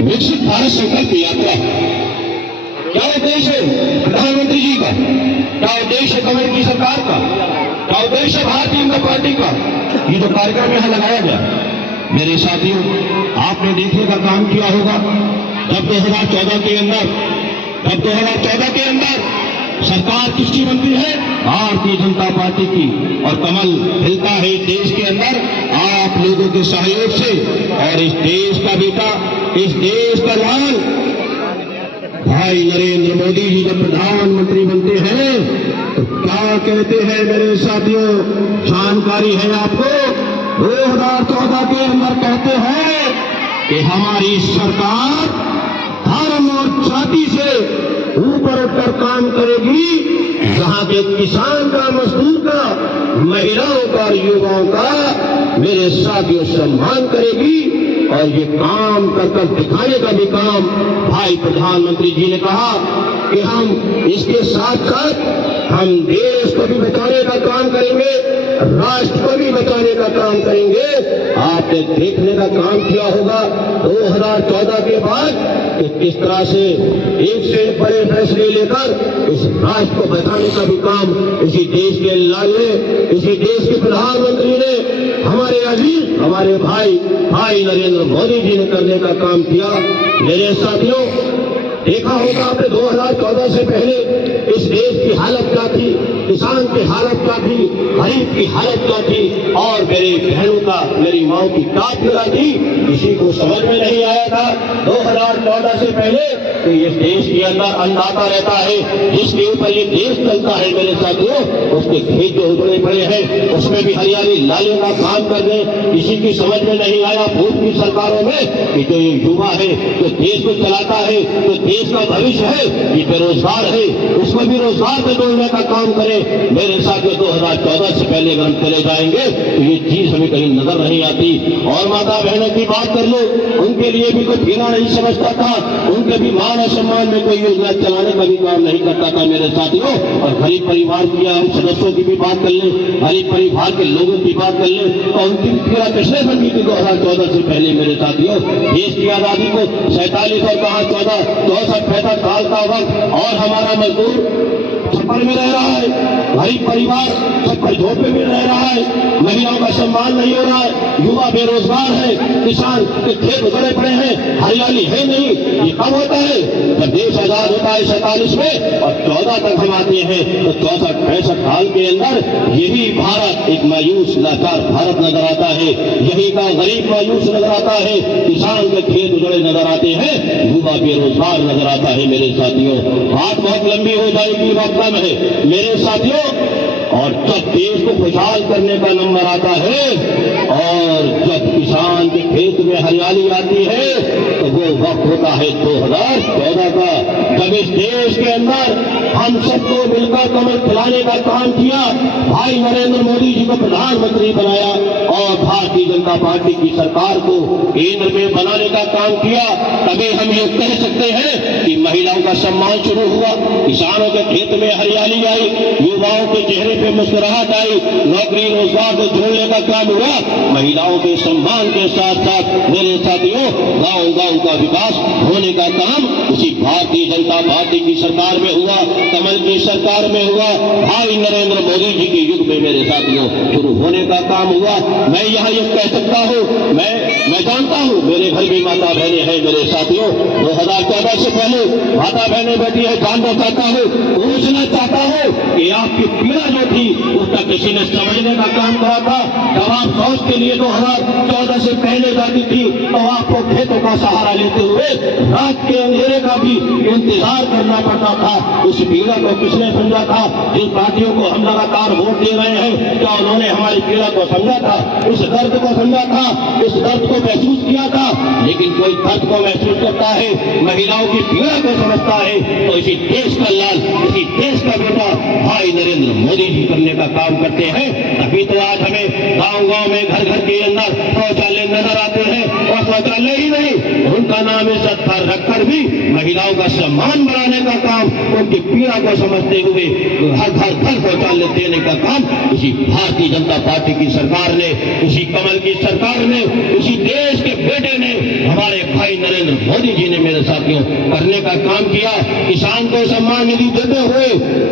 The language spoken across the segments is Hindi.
विकसित भारत संकल्प यात्रा। क्या उद्देश्य है प्रधानमंत्री जी का, क्या उद्देश्य है कमल की सरकार का, क्या उद्देश्य है भारतीय जनता पार्टी का? ये जो कार्यक्रम यहाँ लगाया गया, मेरे साथियों, आपने देखने का काम किया होगा। जब 2014 के अंदर सरकार किसकी बनती है? भारतीय जनता पार्टी की, और कमल खिलता है इस देश के अंदर आप लोगों के सहयोग से। और इस देश का बेटा, इस देश का लाल भाई नरेंद्र मोदी जी जब प्रधानमंत्री बनते हैं तो क्या कहते हैं मेरे साथियों? जानकारी है आपको, 2014 के अंदर कहते हैं कि हमारी सरकार धर्म और जाति से ऊपर उठकर काम करेगी। जहां के किसान का, मजदूर का, महिलाओं का, युवाओं का मेरे साथियों सम्मान करेगी। और ये काम कर दिखाने का भी काम भाई प्रधानमंत्री जी ने कहा कि हम इसके साथ साथ हम देश को भी बचाने का काम करेंगे, राष्ट्र को भी बचाने का काम करेंगे। आपने देखने का काम किया होगा 2014 के बाद कि किस तरह से एक से बड़े फैसले लेकर इस राष्ट्र को बचाने का भी काम इसी देश के लाल ने, इसी देश के प्रधानमंत्री ने, हमारे अजीज, हमारे भाई नरेंद्र मोदी जी ने करने का काम किया। मेरे साथियों, देखा होगा आपने 2014 से पहले इस देश की हालत क्या थी, किसान की हालत क्या थी, गरीब की हालत क्या थी, और मेरी बहनों का, मेरी माओ की क्या पीड़ा थी, किसी को समझ में नहीं आया था 2014 से पहले। तो इस देश के अंदर अन्नदाता रहता है, जिसके ऊपर ये देश चलता है मेरे साथियों, उसके खेत जो उजड़े पड़े हैं उसमें भी हरियाली लाने का काम कर रहे, किसी की समझ में नहीं आया पूर्व की सरकारों में कि जो ये युवा है, जो देश को चलाता है, जो देश का भविष्य है, ये बेरोजगार है, उसको भी रोजगार से जोड़ने का काम करे। मेरे साथियों, 2014 से पहले अगर हम चले जाएंगे तो ये चीज हमें कहीं नजर नहीं आती। और माता बहनों की बात कर लो, उनके लिए भी कोई पीना नहीं समझता था, उनके भी मान और सम्मान में कोई योजना चलाने का भी काम नहीं करता था मेरे साथियों। और गरीब परिवार की सदस्यों की भी बात कर ले, गरीब परिवार के लोगों की बात कर ले, तो उनकी पीड़ा कैसे बन गई थी 2014 से पहले मेरे साथियों। देश की आजादी को 47 और कहा 64-65 साल का वक्त, और हमारा मजदूर छप्पर में रह रहा है, गरीब परिवार छप्पर झोपड़े में रह रहा है, महिलाओं का सम्मान नहीं हो रहा है, युवा बेरोजगार है, किसान के खेत उजड़े पड़े हैं, हरियाली है नहीं। ये कब होता है? जब देश आजाद होता है 47 में, और 14 तक हम आते हैं तो 64-65 साल के अंदर यही भारत एक मायूस लाचार भारत नजर आता है, यही का गरीब मायूस नजर आता है, किसान के खेत उजड़े नजर आते हैं, युवा बेरोजगार नजर आता है मेरे साथियों। बात बहुत लंबी हो जाएगी, वक्त कम है मेरे साथियों। और जब देश को खुशहाल करने का नंबर आता है, और जब किसान के खेत में हरियाली आती है, तो वो वक्त होता है 2014 का, जब इस देश के अंदर हम सबको मिलकर कमल खिलाने का काम किया, भाई नरेंद्र मोदी जी को प्रधानमंत्री बनाया, और भारतीय जनता पार्टी की सरकार को केंद्र में बनाने का काम किया। तभी हम ये कह सकते हैं कि महिलाओं का सम्मान शुरू हुआ, किसानों के खेत में हरियाली आई, युवाओं के चेहरे पे मुस्कुराहट आई, नौकरी रोजगार को जोड़ने का काम हुआ। महिलाओं के सम्मान के साथ साथ मेरे साथियों, गांव गांव का विकास होने का काम उसी भारतीय जनता पार्टी की सरकार में हुआ, कमल की सरकार में हुआ, भाई नरेंद्र मोदी जी के युग में मेरे साथियों शुरू होने का काम हुआ। मैं यहाँ ये कह सकता हूँ, मैं जानता हूँ मेरे घर भी माता बहनें हैं मेरे साथियों। 2014 से पहले माता बहनें बैठी है, जानना चाहता हूँ, पूछना चाहता हूँ कि आपकी पीड़ा जो थी उसका किसी ने समझने का काम करा था? जब आप फौज के लिए 2014 से पहले जाती थी तो आपको खेतों का सहारा लेते हुए रात के अंधेरे का भी इंतजार करना पड़ता था। उस पीड़ा को किसने समझा था? जिन पार्टियों को हम लगातार वोट दे रहे हैं, क्या उन्होंने हमारी पीड़ा को समझा था, इस दर्द को समझा था, इस दर्द को महसूस किया था? लेकिन कोई दर्द को महसूस करता है, महिलाओं की पीड़ा को समझता है, तो इसी देश का लाल, इसी देश का बेटा भाई नरेंद्र मोदी जी करने का काम करते हैं। अभी तो आज हमें गांव गांव में, घर घर के अंदर शौचालय नजर आते हैं, और शौचालय ही नहीं, उनका नाम इज्जत पर रखकर भी महिलाओं का सम्मान बढ़ाने का काम, उनकी पीड़ा को समझते हुए हर घर शौचालय देने का काम इसी भारतीय जनता पार्टी की सरकार ने, इसी कमल की सरकार ने, इसी देश के बेटे ने, हमारे भाई नरेंद्र मोदी जी ने मेरे साथियों करने का काम किया। किसान को सम्मान निधि देते हुए,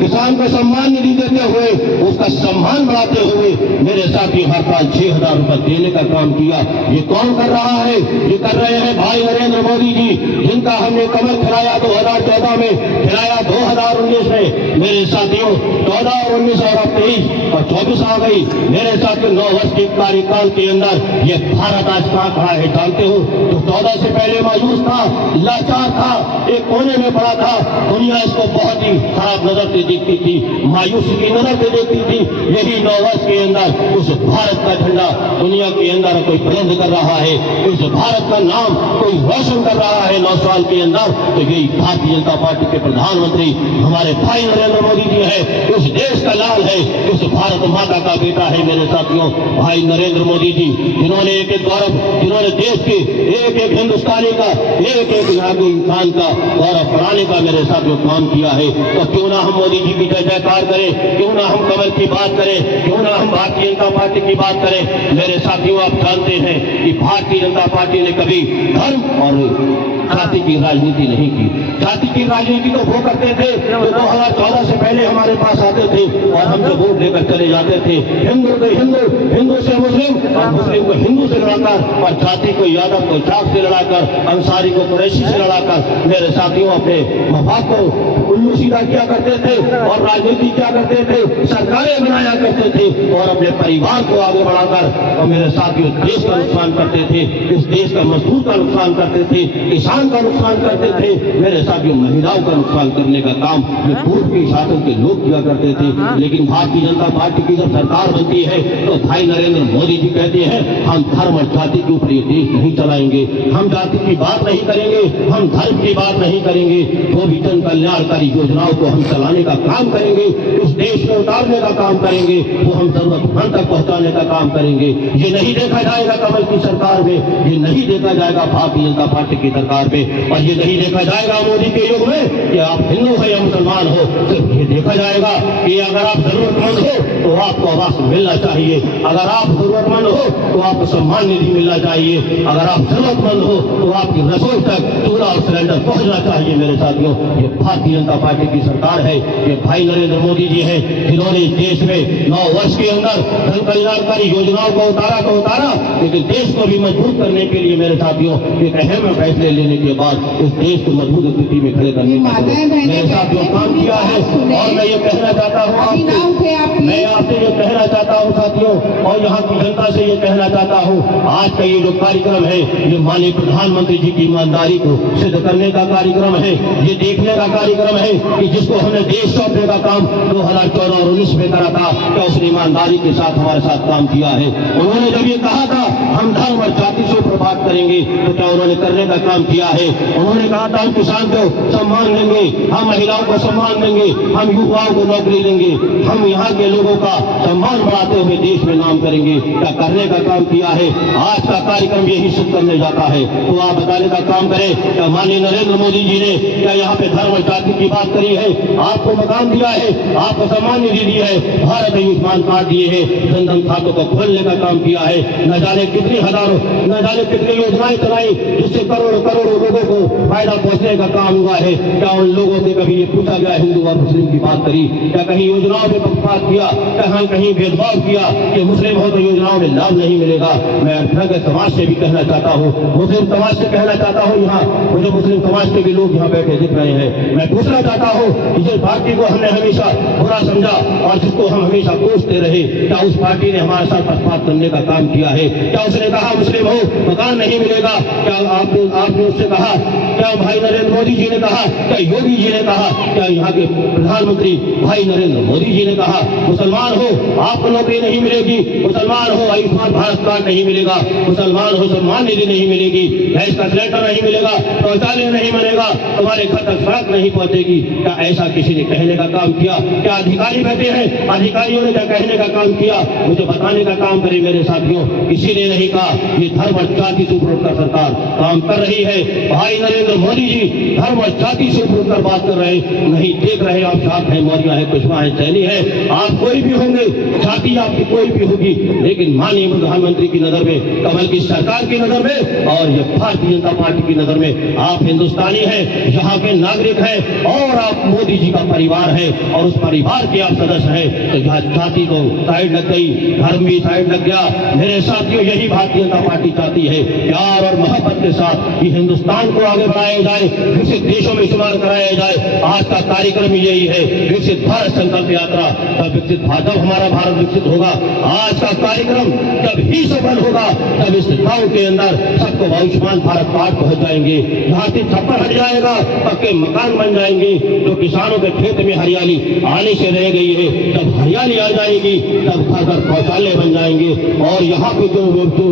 किसान को सम्मान निधि देते हुए, उसका सम्मान बढ़ाते हुए मेरे साथियों हर साल 6,000 रुपए देने का काम किया। ये कौन कर रहा है? ये कर रहे हैं भाई नरेंद्र मोदी जी, जिनका हमने कमल खिलाया 2014 में, खिलाया 2019 में। मेरे साथियों 14 और 19 और 23 और 24 आ गई। मेरे साथियों 9 वर्ष के कार्यकाल के अंदर ये भारत आज कहाँ खड़ा है जानते हो? तो 14 से पहले मायूस था, लाचार था, एक कोने में पड़ा था। दुनिया इसको बहुत ही खराब नजर से देखती थी, मायूसी की नजर से देखती थी। यही 9 वर्ष के अंदर उस भारत का झंडा दुनिया के अंदर कोई बुलंद कर रहा है, इस भारत का नाम कोई रोशन कर रहा है 9 साल के अंदर। तो यही भारतीय जनता पार्टी के प्रधानमंत्री हमारे भाई नरेंद्र मोदी जी है, इस देश का लाल है, इस भारत माता का बेटा है मेरे साथियों भाई नरेंद्र मोदी जी, जिन्होंने एक एक गौरव, जिन्होंने देश के एक एक हिंदुस्तानी का, एक एक नागरिक इंसान का गौरव बढ़ाने का मेरे साथियों काम किया है। तो क्यों ना हम मोदी जी की जय जयकार करें, क्यों ना हम कमल की बात करें, क्यों ना हम भारतीय जनता पार्टी की बात करें। मेरे साथियों आप जानते हैं कि भारतीय जनता पार्टी ने कभी धर्म और जाति की राजनीति नहीं की। जाति की राजनीति तो वो करते थे जो 2014 से पहले हमारे पास आते थे और हम जब वोट लेकर चले जाते थे, हिंदू को हिंदू, हिंदू से मुस्लिम और मुस्लिम को हिंदू से लड़ाकर और जाति को यादव को जाट से लड़ाकर, अंसारी को कुरैशी से लड़ाकर मेरे साथियों अपने मफाद को उल्लू सीधा किया करते थे और राजनीति क्या करते थे, सरकारें बनाया करते थे और अपने परिवार को आगे बढ़ाकर और मेरे साथियों देश का नुकसान करते थे, इस देश का मजदूर का नुकसान करते थे, किसान का नुकसान करते थे। मेरे साथियों महिलाओं का नुकसान करने का काम ये पूर्व के शासन के लोग किया करते थे। लेकिन भारतीय जनता पार्टी की जब सरकार बनती है तो भाई नरेंद्र मोदी जी कहते हैं हम धर्म और जाति के ऊपर ये देश नहीं चलाएंगे, हम जाति की बात नहीं करेंगे, हम धर्म की बात नहीं करेंगे, वो भी जन कल्याणकारी योजनाओं को हम चलाने का काम करेंगे, इस देश में उतारने का काम करेंगे, वो हम जरूरतमंद तक पहुंचाने का काम करेंगे। ये नहीं देखा जाएगा कमल की सरकार में, ये नहीं देखा जाएगा भारतीय जनता पार्टी की सरकार में, और ये नहीं देखा जाएगा मोदी के युग में कि आप हिंदू हो या मुसलमान हो। सिर्फ ये देखा जाएगा कि अगर आप जरूरतमंद हो तो आपको आवास मिलना चाहिए, अगर आप जरूरतमंद हो तो आपको सम्मान निधि मिलना चाहिए, अगर आप जरूरतमंद हो तो आपकी रसोई तक चूल्हा और सिलेंडर पहुंचना चाहिए। मेरे साथियों ये भारतीय जनता पार्टी की सरकार है, ये भाई नरेंद्र मोदी जी है, जिन्होंने इस देश में 9 वर्ष के अंदर जन कल्याणकारी योजनाओं को उतारा, लेकिन देश को भी मजबूत करने के लिए मेरे साथियों एक अहम फैसले लेने के बाद इस देश को मजबूत स्थिति में खड़े करने का मेरे साथियों काम किया है। और मैं ये कहना चाहता हूँ आपसे, मैं आपसे ये कहना चाहता हूँ साथियों, और यहाँ की जनता से ये कहना चाहता हूँ, आज का ये जो कार्यक्रम है ये माननीय प्रधानमंत्री जी की ईमानदारी को सिद्ध करने का कार्यक्रम है, ये देखने का कार्यक्रम है कि जिसको हमने देश सौंपने का काम 2014 और 19 में करा था, क्या उसने ईमानदारी के साथ हमारे साथ काम किया है। उन्होंने जब ये कहा था हम धर्म और जाति से ऊपर बात करेंगे, तो क्या उन्होंने करने का काम किया है। उन्होंने कहा था हम किसान को सम्मान देंगे, हम महिलाओं को सम्मान देंगे, हम युवाओं को नौकरी देंगे, हम यहाँ के लोगों का सम्मान बढ़ाते हुए देश में नाम करेंगे। क्या करने का काम किया है। आज का कार्यक्रम यही सिद्ध करने जाता है। तो आप बताने का काम करें, क्या माननीय नरेंद्र मोदी जी ने क्या यहाँ पे धर्म और जाति की बात करी है, आपको मकान दिया है, आपको सम्मान निधि दी है, भारत आयुष्मान कार्ड दिए हैं, जनधन खातों को खोलने का काम किया है, न जाने कितनी हजारों, न जाने कितनी योजनाएं चलाई जिससे करोड़ों करोड़ों लोगों को फायदा पहुंचने का काम हुआ है। क्या उन लोगों से कभी ये पूछा गया हिंदू और मुस्लिम की बात करी, क्या कहीं योजनाओं में पक्षपात किया, क्या कहीं भेदभाव किया कि मुस्लिम हो तो योजनाओं में लाभ नहीं मिलेगा। मैं अल्पसंख्यक समाज से भी कहना चाहता हूँ, मुस्लिम समाज से कहना चाहता हूँ, यहाँ मुझे मुस्लिम समाज के भी लोग यहाँ बैठे दिख रहे हैं, मैं पूछना चाहता हूँ कि जिस पार्टी को हमने हमेशा बुरा समझा और जिसको हम हमेशा कोसते रहे, क्या उस पार्टी ने हमारे साथ पक्षपात करने का काम किया है। क्या उसने कहा मुस्लिम हो मकान नहीं मिलेगा, क्या आपने उससे कहा, क्या भाई नरेंद्र मोदी जी ने कहा, क्या योगी जी ने कहा, क्या यहाँ के प्रधानमंत्री भाई नरेंद्र मोदी जी ने कहा मुसलमान हो आपको नौकरी नहीं मिलेगी, मुसलमान हो आयुष्मान भारत कार्ड नहीं मिलेगा, मुसलमान हो सम्मान निधि नहीं मिलेगी, गैस का सिलेंडर नहीं मिलेगा, शौचालय नहीं मिलेगा, तुम्हारे घर तक सड़क नहीं पहुंचेगी। क्या ऐसा किसी ने कहने का काम किया। क्या अधिकारी बैठे हैं, अधिकारियों ने क्या कहने का काम किया, मुझे बताने का काम करे मेरे साथियों, किसी ने नहीं नहीं कहा, ये धर्म और जाति से उठकर सरकार काम कर रही है। भाई नरेंद्र मोदी जी धर्म और जाति से उठकर बात कर रहे नहीं, देख रहे आप साथ है, मौर्य है, कुशवाहा है, सैनी है, आप कोई भी होंगे, जाति आपकी कोई भी होगी, लेकिन माननीय प्रधानमंत्री की नजर में, कमल की सरकार की नजर में और ये भारतीय जनता पार्टी की नजर में आप हिंदुस्तानी हैं, यहाँ के नागरिक हैं और आप मोदी जी का परिवार है और उस परिवार के आप सदस्य हैं। तो यहाँ जाति तो साइड लग गई, धर्म भी साइड लग गया। मेरे साथियों, यही भारतीय जनता पार्टी चाहती है, प्यार और मोहब्बत के साथ ये हिंदुस्तान को आगे बढ़ाया जाए, विकसित देशों में शुमार कराया जाए। आज का कार्यक्रम यही है, विकसित भारत संकल्प यात्रा। तब विकसित जब हमारा भारत विकसित होगा, आज का कार्यक्रम तब ही सफल होगा तब इस गांव के अंदर सबको आयुष्मान भारत कार्ड पहुंच जाएंगे, यहाँ से छप्पर हट जाएगा, पक्के मकान बन जाएंगे। जो किसानों के खेत में हरियाली आने से रह गई है, जब हरियाली आ जाएगी तब घर घर शौचालय बन जाएंगे और यहाँ पे जो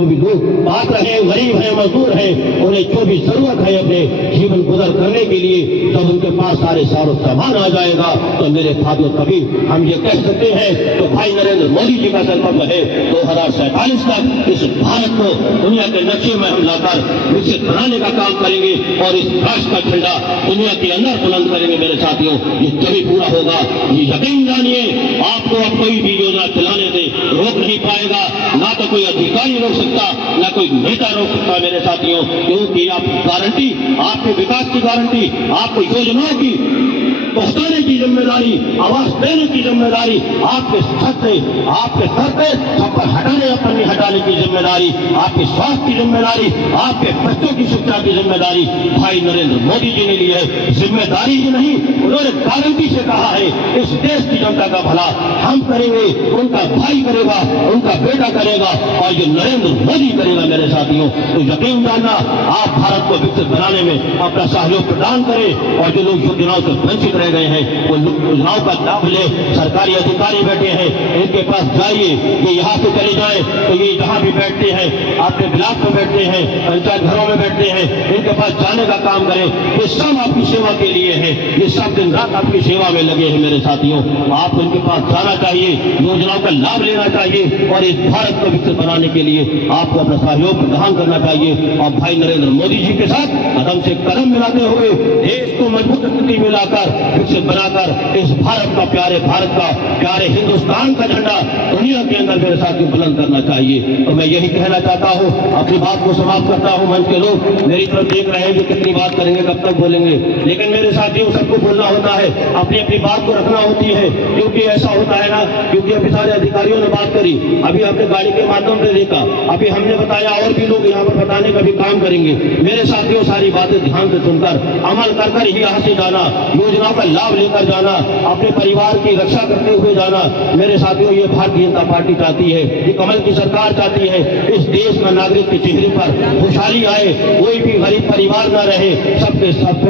भी लोग पात्र हैं, गरीब हैं, मजदूर हैं, उन्हें जो भी जरूरत है अपने जीवन गुजर करने के लिए, जब उनके पास सारे सामान आ जाएगा तो मेरे भाइयों कभी हम ये कह सकते हैं तो भाई नरेंद्र मोदी जी का संकल्प है 2047 तक इस भारत को दुनिया के नक्शे में हम लाकर विकसित बनाने का काम करेंगे और इस राष्ट्र का झंडा दुनिया के अंदर बुलंद करेंगे। मेरे साथियों, ये तभी पूरा होगा, ये यकीन जानिए। आपको अब कोई भी योजना चलाने से रोक नहीं पाएगा, ना तो कोई अधिकारी रोक सकता, ना कोई नेता रोक सकता मेरे साथियों, क्योंकि आप गारंटी, आपके विकास की गारंटी, आपको योजनाओं की पहुंचाने की जिम्मेदारी, आवाज देने की जिम्मेदारी आपके सर से, आपके सर पे छप्पर हटाने अपनी हटाने की जिम्मेदारी, आपके स्वास्थ्य की जिम्मेदारी, आपके बच्चों की शिक्षा की जिम्मेदारी भाई नरेंद्र मोदी जी ने ली है। जिम्मेदारी ही नहीं, उन्होंने गारंटी से कहा है इस देश की जनता का भला हम करेंगे, उनका भाई करेगा, उनका बेटा करेगा और ये नरेंद्र मोदी करेगा। मेरे साथियों, तो यकीन जानना, आप भारत को विकसित बनाने में अपना सहयोग प्रदान करें और जो लोग योजनाओं से वंचित रह गए हैं वो योजनाओं का लाभ ले। सरकारी अधिकारी बैठे हैं, इनके पास जाइए, ये यहाँ से चले जाए तो ये जहाँ भी बैठते हैं, आपके ब्लॉक में बैठते हैं, पंचायत घरों में बैठते हैं, इनके पास जाने का काम करें। ये सब आपकी सेवा के लिए है, ये सब दिन रात आपकी सेवा में लगे हैं। मेरे साथियों, आपको इनके पास जाना चाहिए, योजनाओं का लाभ लेना चाहिए और इस भारत को विकसित बनाने के लिए आपको अपना सहयोग प्रदान करना चाहिए और भाई नरेंद्र मोदी जी के साथ कदम से कदम मिलाते हुए देश को मजबूत स्थिति में लाकर विकसित बनाकर इस भारत का, प्यारे भारत का, प्यारे हिंदुस्तान का झंडा दुनिया के अंदर मेरे साथ बुलंद करना चाहिए। तो मैं यही कहना चाहता हूँ, अपनी बात को समाप्त करता हूँ। मंच के लोग मेरी तरफ देख रहे हैं जो कितनी बात करेंगे, कब तक बोलेंगे, लेकिन मेरे साथियों सबको बोलना होता है, अपनी अपनी बात को रखना होती है, क्योंकि ऐसा होता है ना, क्योंकि अभी सारे अधिकारियों ने बात करी, अभी आपने गाड़ी के माध्यम से देखा, अभी हमने बताया और भी लोग यहाँ पर बताने का भी काम करेंगे। मेरे साथियों, सारी बातें ध्यान से सुनकर अमल कर ही यहाँ से जाना, योजनाओं का लाभ लेकर जाना, अपने परिवार की रक्षा करते हुए जाना। मेरे साथियों, ये भारतीय जनता पार्टी चाहती है, ये कमल की सरकार चाहती है, इस देश में नागरिक के चेहरे पर खुशहाली आए, कोई भी गरीब परिवार न रहे, सबके सब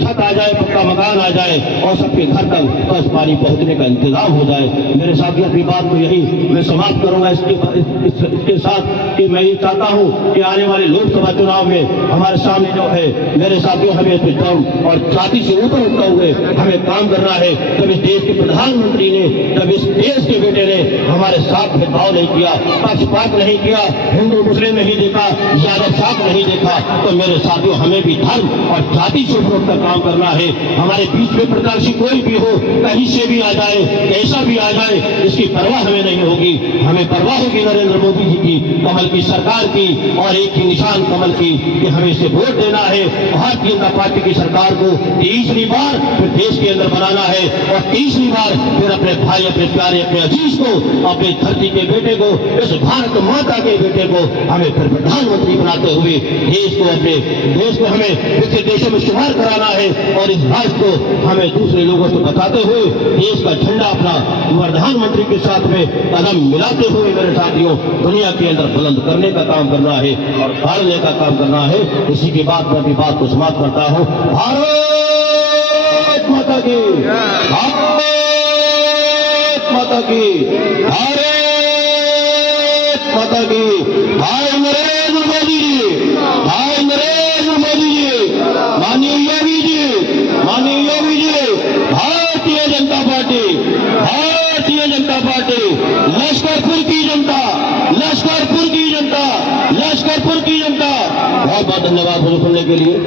छत आ जाए, पक्का मकान आ जाए और सबके घर तक बस पानी पहुंचने का इंतजाम हो जाए। मेरे साथियों, अपनी बात को यही मैं समाप्त करूंगा इसके साथ कि मैं ये चाहता हूँ कि आने वाले लोकसभा चुनाव में हमारे सामने जो है, मेरे साथियों, हमें इस धर्म और जाति से ऊपर उठते हुए हमें काम करना है। जब इस देश के प्रधानमंत्री ने, जब इस देश के बेटे ने हमारे साथ भेदभाव नहीं किया, पक्षपात नहीं किया, हिंदू मुस्लिम नहीं देखा, यादव साथ नहीं देखा, तो मेरे साथियों, हमें भी धर्म और जाति से ऊपर उठकर काम करना है। हमारे बीच में प्रत्याशी कोई भी हो, कहीं से भी आ जाए, कैसा भी आ जाए, इसकी परवाह हमें नहीं होगी। हमें परवाह होगी नरेंद्र मोदी जी की, कमल की सरकार की और एक ही निशान कमल की कि हमें इसे वोट देना है। भारतीय जनता पार्टी की सरकार को तीसरी बार फिर देश के अंदर बनाना है और तीसरी बार फिर अपने भाई, अपने प्यारे, अपने अजीज को, अपनी धरती के बेटे को, इस भारत माता के बेटे को हमें फिर प्रधानमंत्री बनाते हुए देश को, अपने देश को हमें विकसित देशों में शुमार कराना है और इस राष्ट्र को हमें दूसरे लोगों से बताते हुए देश का झंडा अपना प्रधानमंत्री के साथ में कदम मिलाते हुए मेरे साथियों दुनिया के अंदर बुलंद करने का काम करना है और पालने का काम करना है। इसी के बाद मैं अपनी बात को समाप्त करता हूँ। भारत माता की, भारत माता की, भारत माता की। भाई नरेंद्र मोदी जी, भाई नरेंद्र मोदी जी, माननीय योगी जी, माननीय योगी जी, भारतीय जनता पार्टी, भारतीय जनता पार्टी, लश्करपुर की जनता, लश्करपुर की जनता धन्यवाद मुझे सुनने के लिए।